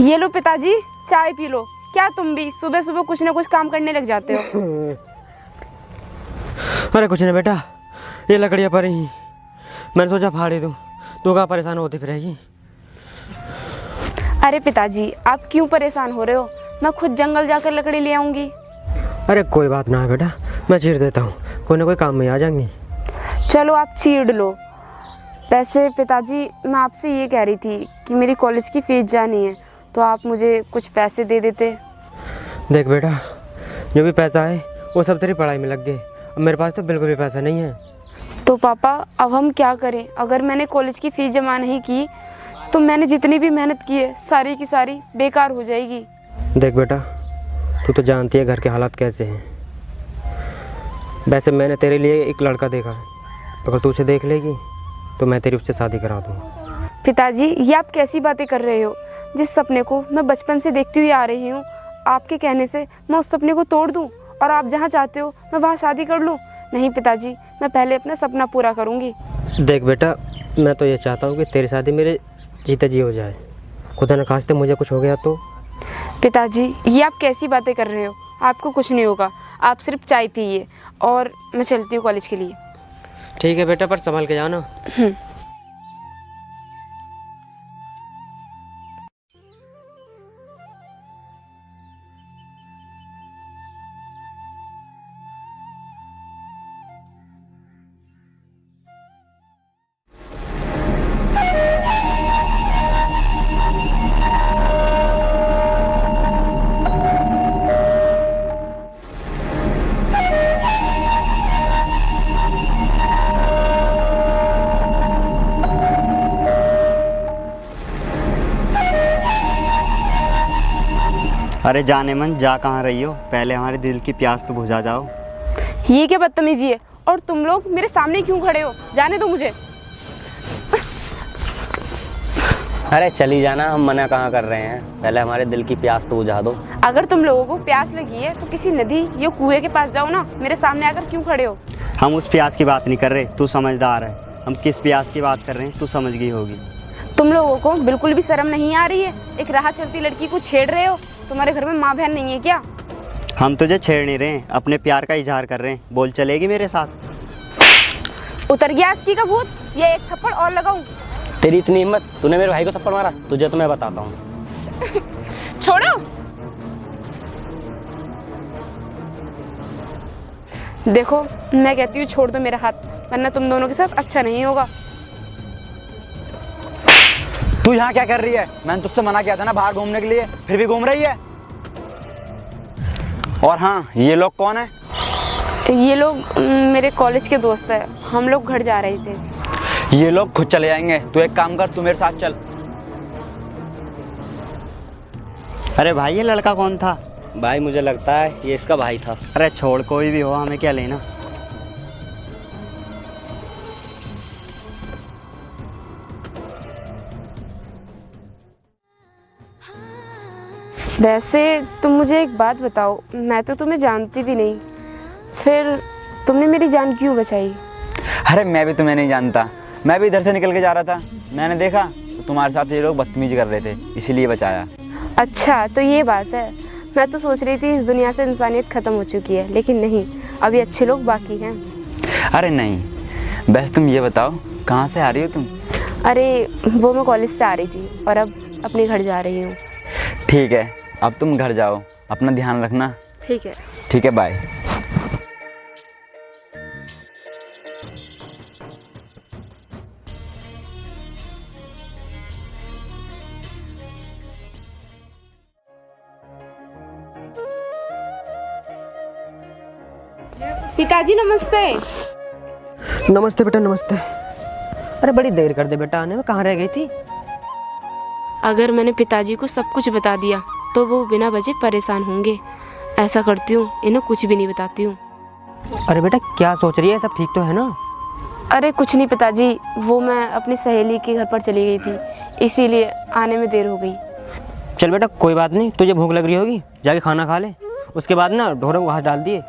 ये लो पिताजी, चाय पी लो। क्या तुम भी सुबह सुबह कुछ ना कुछ काम करने लग जाते हो? अरे कुछ नहीं बेटा, ये लकड़ियाँ पड़ी ही, मैंने सोचा फाड़ ही दूँ। तू कहाँ परेशान होती फिरेगी? अरे पिताजी, आप क्यों परेशान हो रहे हो? मैं खुद जंगल जाकर लकड़ी ले आऊंगी। अरे कोई बात ना है बेटा, मैं चीर देता हूँ, कोई ना कोई काम में आ जाएंगी। चलो आप चीर लो। वैसे पिताजी, मैं आपसे ये कह रही थी कि मेरी कॉलेज की फीस जानी है, तो आप मुझे कुछ पैसे दे देते। देख बेटा, जो भी पैसा है वो सब तेरी पढ़ाई में लग गए। अब मेरे पास तो बिल्कुल भी पैसा नहीं है। तो पापा, अब हम क्या करें? अगर मैंने कॉलेज की फ़ीस जमा नहीं की तो मैंने जितनी भी मेहनत की है सारी की सारी बेकार हो जाएगी। देख बेटा, तू तो जानती है घर के हालात कैसे हैं। वैसे मैंने तेरे लिए एक लड़का देखा है, अगर तू उसे देख लेगी तो मैं तेरी उससे शादी करा दूँगा। पिताजी, ये आप कैसी बातें कर रहे हो? जिस सपने को मैं बचपन से देखती हुई आ रही हूँ, आपके कहने से मैं उस सपने को तोड़ दूँ और आप जहाँ चाहते हो मैं वहाँ शादी कर लूँ? नहीं पिताजी, मैं पहले अपना सपना पूरा करूँगी। देख बेटा, मैं तो ये चाहता हूँ कि तेरी शादी मेरे जीते जी हो जाए। खुदा न खास्ते मुझे कुछ हो गया तो। पिताजी, ये आप कैसी बातें कर रहे हो? आपको कुछ नहीं होगा, आप सिर्फ चाय पिए और मैं चलती हूँ कॉलेज के लिए। ठीक है बेटा, पर संभल के जाना। अरे जाने मन, जा कहाँ रही हो? पहले हमारे दिल की प्यास तो बुझा जाओ। ये क्या बदतमीजी है? और तुम लोग मेरे सामने क्यों खड़े हो? जाने दो मुझे। अरे चली जाना, हम मना कहाँ कर रहे हैं। पहले हमारे दिल की प्यास तो बुझा दो। अगर तुम लोगों को प्यास लगी है तो किसी नदी या कुएं के पास जाओ ना, मेरे सामने आकर क्यों खड़े हो? हम उस प्यास की बात नहीं कर रहे, तू समझदार है। हम किस प्यास की बात कर रहे हैं तू समझ गई होगी। तुम लोगों को बिल्कुल भी शर्म नहीं आ रही है? एक राह चलती लड़की को छेड़ रहे हो। तुम्हारे घर में माँ बहन नहीं है क्या? हम तुझे छेड़ नहीं रहे हैं, अपने प्यार का इजहार कर रहे हैं। बोल चलेगी मेरे साथ? उतर गया अस्की का भूत? ये एक थप्पड़ और लगाऊं? तेरी इतनी हिम्मत, तूने मेरे भाई को थप्पड़ मारा? तुझे तो मैं बताता हूँ। छोड़ो। देखो, मैं कहती हूँ छोड़ दो मेरा हाथ, वरना तुम दोनों के साथ अच्छा नहीं होगा। तू यहाँ क्या कर रही है? मैंने तुझसे मना किया था ना बाहर घूमने के लिए, फिर भी घूम रही है। और हाँ, ये लोग कौन है? ये लोग मेरे कॉलेज के दोस्त हैं। हम लोग घर जा रहे थे। ये लोग खुद चले जाएंगे, तू एक काम कर, तू मेरे साथ चल। अरे भाई, ये लड़का कौन था? भाई मुझे लगता है ये इसका भाई था। अरे छोड़, कोई भी हो, हमें क्या लेना। वैसे तुम मुझे एक बात बताओ, मैं तो तुम्हें जानती भी नहीं, फिर तुमने मेरी जान क्यों बचाई? अरे मैं भी तुम्हें नहीं जानता, मैं भी इधर से निकल के जा रहा था, मैंने देखा तो तुम्हारे साथ ये लोग बदतमीजी कर रहे थे, इसीलिए बचाया। अच्छा, तो ये बात है। मैं तो सोच रही थी इस दुनिया से इंसानियत ख़त्म हो चुकी है, लेकिन नहीं, अभी अच्छे लोग बाकी हैं। अरे नहीं, बस तुम ये बताओ कहाँ से आ रही हो तुम? अरे वो मैं कॉलेज से आ रही थी और अब अपने घर जा रही हूँ। ठीक है, अब तुम घर जाओ, अपना ध्यान रखना। ठीक है। ठीक है, बाय। पिताजी नमस्ते। नमस्ते बेटा, नमस्ते। अरे बड़ी देर कर दे बेटा आने में, कहाँ रह गई थी? अगर मैंने पिताजी को सब कुछ बता दिया तो वो बिना वजह परेशान होंगे। ऐसा करती हूँ, इन्हें कुछ भी नहीं बताती हूँ। अरे बेटा क्या सोच रही है, सब ठीक तो है ना? अरे कुछ नहीं पिताजी, वो मैं अपनी सहेली के घर पर चली गई थी, इसीलिए आने में देर हो गई। चल बेटा कोई बात नहीं, तुझे भूख लग रही होगी, जाके खाना खा ले। उसके बाद ना ढोरों को हाथ डाल दिए,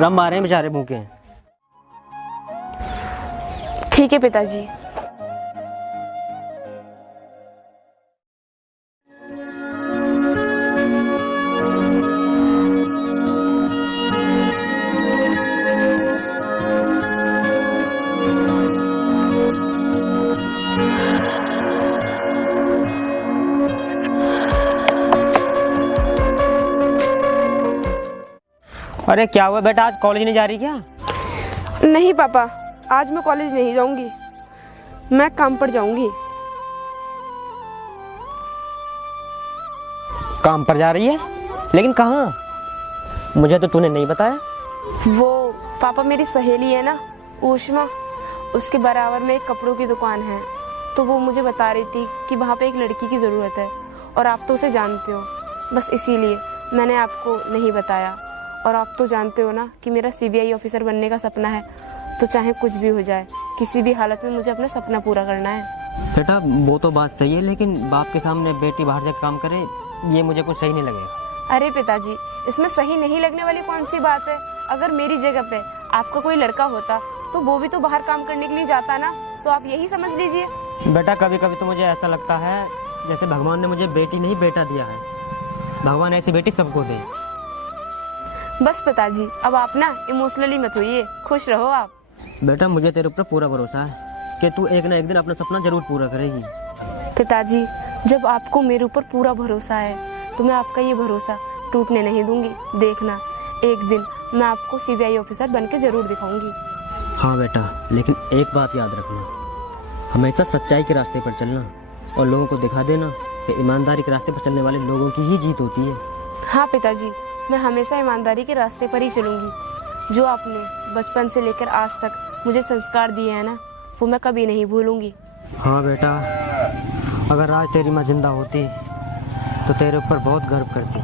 रम मारे हैं बेचारे भूखे हैं। ठीक है पिताजी। अरे क्या हुआ बेटा, आज कॉलेज नहीं जा रही क्या? नहीं पापा, आज मैं कॉलेज नहीं जाऊंगी, मैं काम पर जाऊंगी। काम पर जा रही है? लेकिन कहाँ? मुझे तो तूने नहीं बताया। वो पापा मेरी सहेली है ना ऊष्मा, उसके बराबर में एक कपड़ों की दुकान है, तो वो मुझे बता रही थी कि वहाँ पे एक लड़की की ज़रूरत है और आप तो उसे जानते हो, बस इसीलिए मैंने आपको नहीं बताया। और आप तो जानते हो ना कि मेरा CBI ऑफिसर बनने का सपना है, तो चाहे कुछ भी हो जाए, किसी भी हालत में मुझे अपना सपना पूरा करना है। बेटा वो तो बात सही है, लेकिन बाप के सामने बेटी बाहर जाकर काम करे, ये मुझे कुछ सही नहीं लगेगा। अरे पिताजी, इसमें सही नहीं लगने वाली कौन सी बात है? अगर मेरी जगह पे आपका कोई लड़का होता तो वो भी तो बाहर काम करने के लिए जाता ना, तो आप यही समझ लीजिए। बेटा कभी कभी तो मुझे ऐसा लगता है जैसे भगवान ने मुझे बेटी नहीं बेटा दिया है। भगवान ऐसी बेटी सबको दे। बस पिताजी, अब आप ना इमोशनली मत होइए, खुश रहो आप। बेटा मुझे तेरे ऊपर पूरा भरोसा है कि तू एक ना एक दिन अपना सपना जरूर पूरा करेगी। पिताजी, जब आपको मेरे ऊपर पूरा भरोसा है तो मैं आपका ये भरोसा टूटने नहीं दूंगी। देखना, एक दिन मैं आपको CBI ऑफिसर बन के जरूर दिखाऊंगी। हाँ बेटा, लेकिन एक बात याद रखना, हमेशा सच्चाई के रास्ते पर चलना और लोगों को दिखा देना कि ईमानदारी के रास्ते पर चलने वाले लोगों की ही जीत होती है। हाँ पिताजी, मैं हमेशा ईमानदारी के रास्ते पर ही चलूंगी। जो आपने बचपन से लेकर आज तक मुझे संस्कार दिए हैं ना, वो मैं कभी नहीं भूलूंगी। हाँ बेटा, अगर आज तेरी माँ जिंदा होती तो तेरे ऊपर बहुत गर्व करती।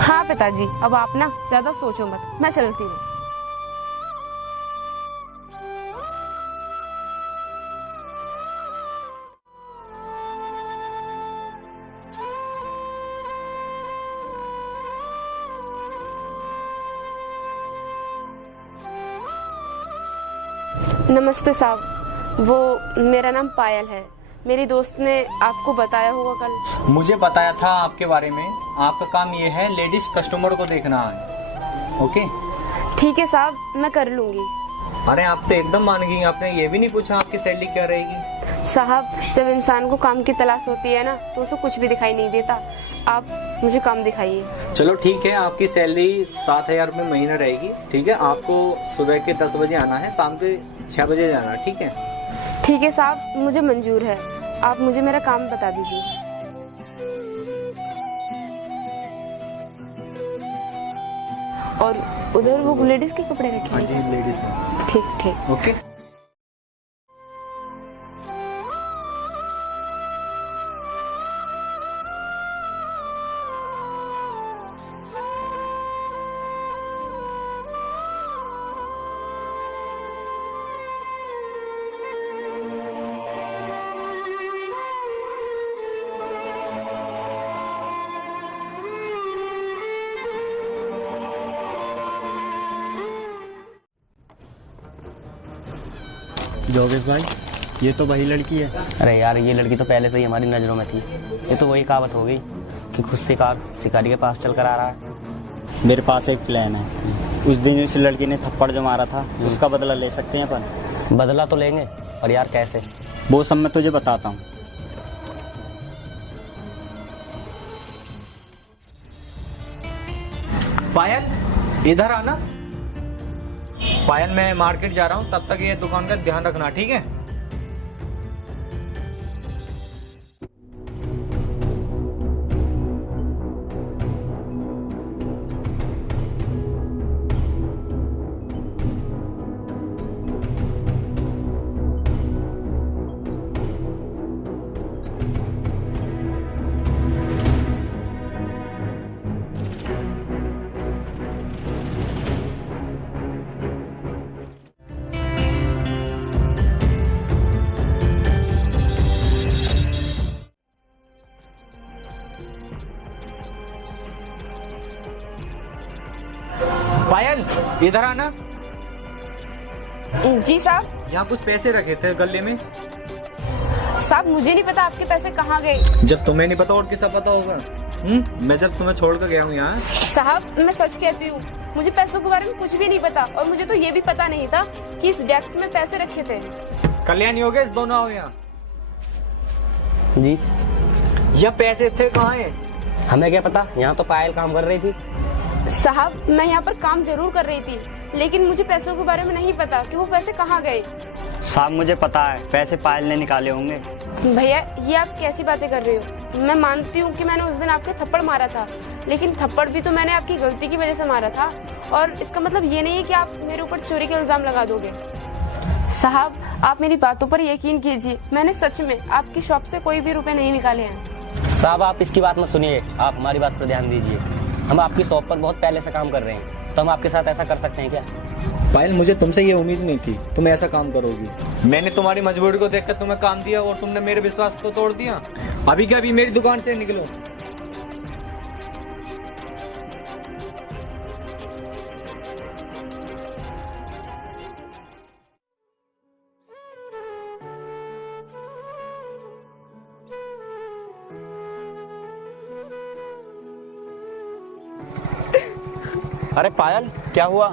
हाँ पिताजी, अब आप ना ज़्यादा सोचो मत, मैं चलती हूँ। नमस्ते साहब, वो मेरा नाम पायल है। मेरी दोस्त ने आपको बताया होगा कल। मुझे बताया था आपके बारे में। आपका काम ये है लेडीज कस्टमर को देखना है। ओके ठीक है साहब, मैं कर लूँगी। अरे आप तो एकदम मान गई, आपने ये भी नहीं पूछा आपकी सैलरी क्या रहेगी। साहब, जब इंसान को काम की तलाश होती है ना तो उसे कुछ भी दिखाई नहीं देता। आप मुझे काम दिखाइए। चलो ठीक है, आपकी सैलरी 7,000 रुपये महीना रहेगी। ठीक है, आपको सुबह के 10 बजे आना है, शाम के 6 बजे जाना। ठीक है? ठीक है साहब, मुझे मंजूर है। आप मुझे मेरा काम बता दीजिए। और उधर वो लेडीज के कपड़े रखे हाँ हैं। जी, लेडीज में। ठीक ठीक। ओके जोगेश भाई, ये तो वही लड़की है। अरे यार, ये लड़की तो पहले से ही हमारी नज़रों में थी। ये तो वही कहावत हो गई कि खुद शिकार शिकारी के पास चल कर आ रहा है। मेरे पास एक प्लान है। उस दिन इस लड़की ने थप्पड़ जो मारा था उसका बदला ले सकते हैं अपन। बदला तो लेंगे, और यार कैसे? वो सब मैं तुझे बताता हूँ। पायल, इधर आना। पायल, मैं मार्केट जा रहा हूँ, तब तक ये दुकान का ध्यान रखना। ठीक है? पायल, इधर आना। जी साहब। यहाँ कुछ पैसे रखे थे गले में। साहब मुझे नहीं पता आपके पैसे कहाँ गए। जब तुम्हें नहीं पता और किसे पता होगा? मैं जब तुम्हें छोड़ कर गया हूँ यहाँ। साहब मैं सच कहती हूँ, मुझे पैसों के बारे में कुछ भी नहीं पता, और मुझे तो ये भी पता नहीं था कि इस डेस्क में पैसे रखे थे। कल्याणी हो गए, दोनों आओ यहाँ। जी यह पैसे थे कहाँ है? हमें क्या पता, यहाँ तो पायल काम कर रही थी। साहब मैं यहाँ पर काम जरूर कर रही थी, लेकिन मुझे पैसों के बारे में नहीं पता कि वो पैसे कहाँ गए। साहब मुझे पता है, पैसे पायल ने निकाले होंगे। भैया ये आप कैसी बातें कर रहे हो? मैं मानती हूँ कि मैंने उस दिन आपके थप्पड़ मारा था, लेकिन थप्पड़ भी तो मैंने आपकी गलती की वजह से मारा था, और इसका मतलब ये नहीं है कि आप मेरे ऊपर चोरी का इल्जाम लगा दोगे। साहब आप मेरी बातों पर यकीन कीजिए, मैंने सच में आपकी शॉप से कोई भी रुपए नहीं निकाले हैं। साहब आप इसकी बात मत सुनिए, आप हमारी बात पर ध्यान दीजिए। हम आपकी शॉप पर बहुत पहले से काम कर रहे हैं, तो हम आपके साथ ऐसा कर सकते हैं क्या? पायल, मुझे तुमसे ये उम्मीद नहीं थी तुम ऐसा काम करोगी। मैंने तुम्हारी मजबूरी को देखकर तुम्हें काम दिया और तुमने मेरे विश्वास को तोड़ दिया। अभी क्या अभी मेरी दुकान से निकलो। अरे पायल, क्या हुआ?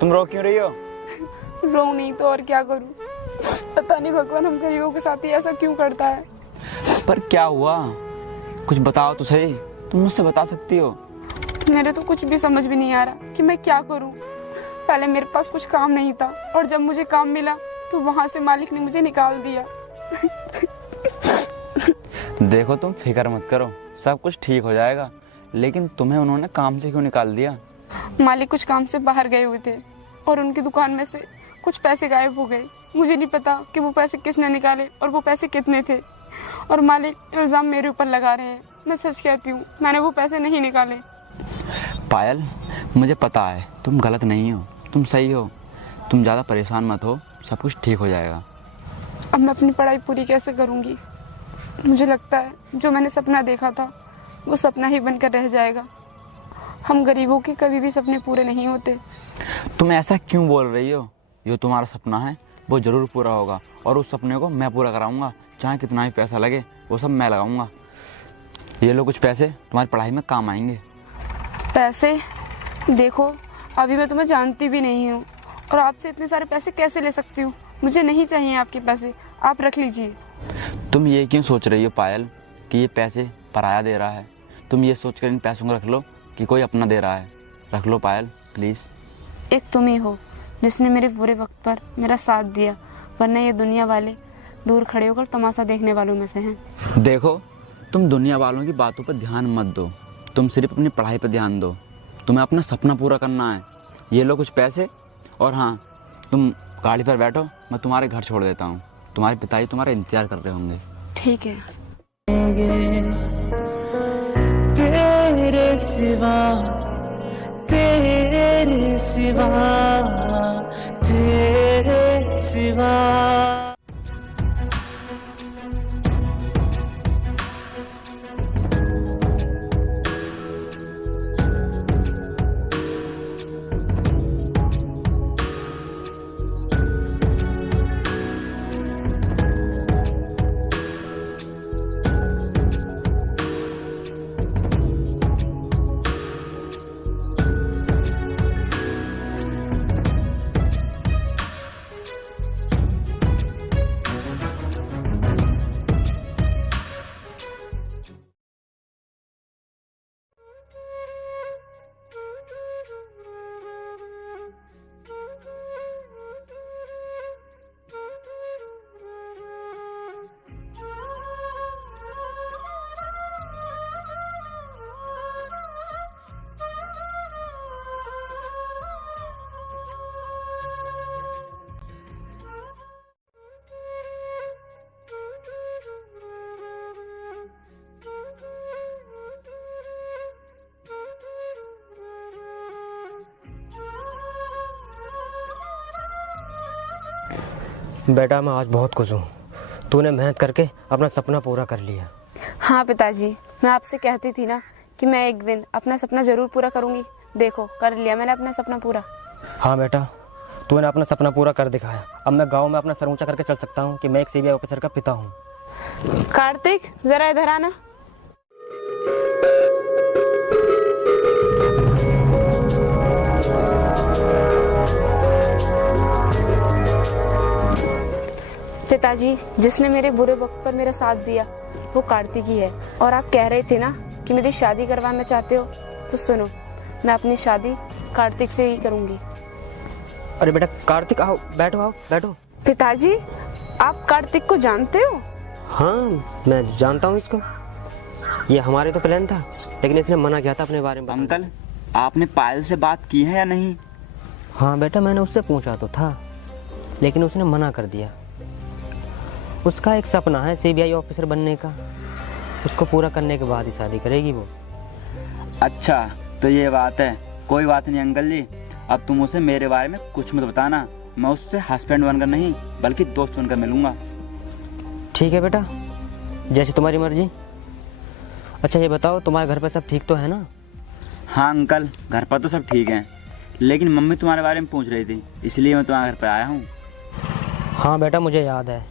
तुम रो क्यों रही हो? रो नहीं तो और क्या करूं? पता नहीं भगवान हम गरीबों के साथ ही ऐसा क्यों करता है। पर क्या हुआ? कुछ बताओ तो सही, तुम मुझसे बता सकती हो। मेरे तो कुछ भी समझ भी नहीं आ रहा कि मैं क्या करूं। पहले मेरे पास कुछ काम नहीं था, और जब मुझे काम मिला तो वहां से मालिक ने मुझे निकाल दिया। देखो तुम फिक्र मत करो, सब कुछ ठीक हो जाएगा। लेकिन तुम्हें उन्होंने काम से क्यों निकाल दिया? मालिक कुछ काम से बाहर गए हुए थे, और उनकी दुकान में से कुछ पैसे गायब हो गए। मुझे नहीं पता कि वो पैसे किसने निकाले और वो पैसे कितने थे, और मालिक इल्जाम मेरे ऊपर लगा रहे हैं। मैं सच कहती हूँ, मैंने वो पैसे नहीं निकाले। पायल, मुझे पता है तुम गलत नहीं हो, तुम सही हो। तुम ज़्यादा परेशान मत हो, सब कुछ ठीक हो जाएगा। अब मैं अपनी पढ़ाई पूरी कैसे करूँगी? मुझे लगता है जो मैंने सपना देखा था वो सपना ही बनकर रह जाएगा। हम गरीबों के कभी भी सपने पूरे नहीं होते। तुम ऐसा क्यों बोल रही हो? जो तुम्हारा सपना है वो ज़रूर पूरा होगा, और उस सपने को मैं पूरा कराऊंगा। चाहे कितना भी पैसा लगे वो सब मैं लगाऊंगा। ये लो कुछ पैसे, तुम्हारी पढ़ाई में काम आएंगे। पैसे? देखो अभी मैं तुम्हें जानती भी नहीं हूँ, और आपसे इतने सारे पैसे कैसे ले सकती हूँ? मुझे नहीं चाहिए आपके पैसे, आप रख लीजिए। तुम ये क्यों सोच रही हो पायल कि ये पैसे पराया दे रहा है? तुम ये सोचकर इन पैसों को रख लो कि कोई अपना दे रहा है। रख लो पायल प्लीज़। एक तुम ही हो जिसने मेरे बुरे वक्त पर मेरा साथ दिया, वरना ये दुनिया वाले दूर खड़े होकर तमाशा देखने वालों में से हैं। देखो तुम दुनिया वालों की बातों पर ध्यान मत दो, तुम सिर्फ अपनी पढ़ाई पर ध्यान दो। तुम्हें अपना सपना पूरा करना है। ये लो कुछ पैसे, और हाँ तुम गाड़ी पर बैठो, मैं तुम्हारे घर छोड़ देता हूँ। तुम्हारे पिताजी तुम्हारा इंतजार कर रहे होंगे। ठीक है। तेरे सिवा, तेरे सिवा, तेरे सिवा। बेटा मैं आज बहुत खुश हूँ, तूने मेहनत करके अपना सपना पूरा कर लिया। हाँ पिताजी, मैं आपसे कहती थी ना कि मैं एक दिन अपना सपना जरूर पूरा करूंगी, देखो कर लिया मैंने अपना सपना पूरा। हाँ बेटा, तूने अपना सपना पूरा कर दिखाया। अब मैं गांव में अपना सर ऊंचा करके चल सकता हूँ कि मैं एक सीबीआई ऑफिसर का पिता हूँ। कार्तिक जरा इधर आना। पिताजी, जिसने मेरे बुरे वक्त पर मेरा साथ दिया वो कार्तिक ही है। और आप कह रहे थे ना कि मेरी शादी करवाना चाहते हो, तो सुनो, मैं अपनी शादी कार्तिक से ही करूंगी। अरे बेटा कार्तिक, आओ बैठो, आओ बैठो। पिताजी, आप कार्तिक को जानते हो? हाँ मैं जानता हूँ इसको। ये हमारे तो प्लान था, लेकिन इसने मना किया था अपने बारे में। अंकल, आपने पायल से बात की है या नहीं? हाँ बेटा, मैंने उससे पूछा तो था, लेकिन उसने मना कर दिया। उसका एक सपना है सीबीआई ऑफिसर बनने का, उसको पूरा करने के बाद ही शादी करेगी वो। अच्छा तो ये बात है। कोई बात नहीं अंकल जी, अब तुम उसे मेरे बारे में कुछ मत बताना। मैं उससे हस्बैंड बनकर नहीं बल्कि दोस्त बनकर मिलूंगा। ठीक है बेटा, जैसे तुम्हारी मर्जी। अच्छा ये बताओ, तुम्हारे घर पर सब ठीक तो है ना? हाँ अंकल, घर पर तो सब ठीक है, लेकिन मम्मी तुम्हारे बारे में पूछ रही थी, इसलिए मैं तुम्हारे घर पर आया हूँ। हाँ बेटा, मुझे याद है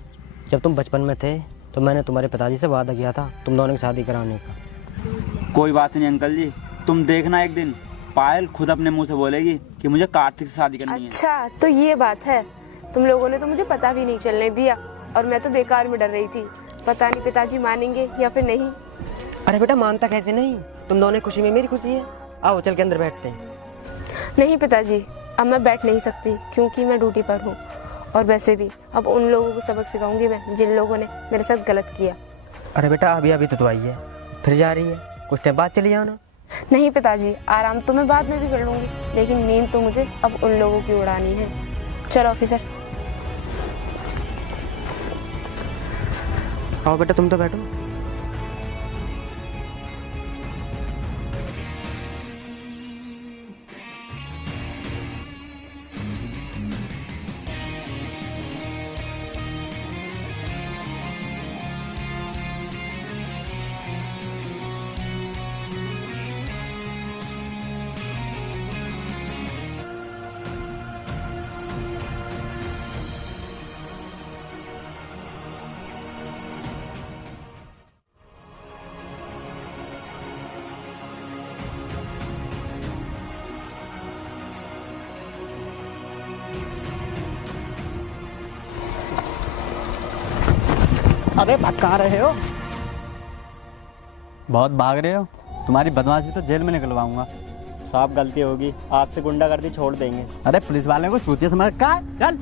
जब तुम बचपन में थे तो मैंने तुम्हारे पिताजी से वादा किया था तुम दोनों की शादी कराने का। कोई बात नहीं अंकल जी, तुम देखना एक दिन पायल खुद अपने मुंह से बोलेगी कि मुझे कार्तिक से शादी करनी है। अच्छा तो ये बात है। तुम लोगों ने तो मुझे पता भी नहीं चलने दिया और मैं तो बेकार में डर रही थी। पता नहीं पिताजी मानेंगे या फिर नहीं। अरे बेटा मानता कैसे नहीं, तुम दोनों की खुशी में मेरी खुशी है। आओ चल के अंदर बैठते हैं। नहीं पिताजी, अब मैं बैठ नहीं सकती क्योंकि मैं ड्यूटी पर हूँ। और वैसे भी अब उन लोगों को सबक सिखाऊंगी मैं जिन लोगों ने मेरे साथ गलत किया। अरे बेटा अभी अभी तो आई है, फिर जा रही है, कुछ टाइम बाद चली जाना। नहीं पिताजी, आराम तो मैं बाद में भी कर लूंगी, लेकिन नींद तो मुझे अब उन लोगों की उड़ानी है। चलो ऑफिसर। आओ बेटा तुम तो बैठो। अरे भटका रहे हो, बहुत भाग रहे हो। तुम्हारी बदमाशी तो जेल में निकलवाऊंगा। साहब गलती होगी, आज से गुंडागर्दी छोड़ देंगे। अरे पुलिस वाले को चूतिया समझ का, चल।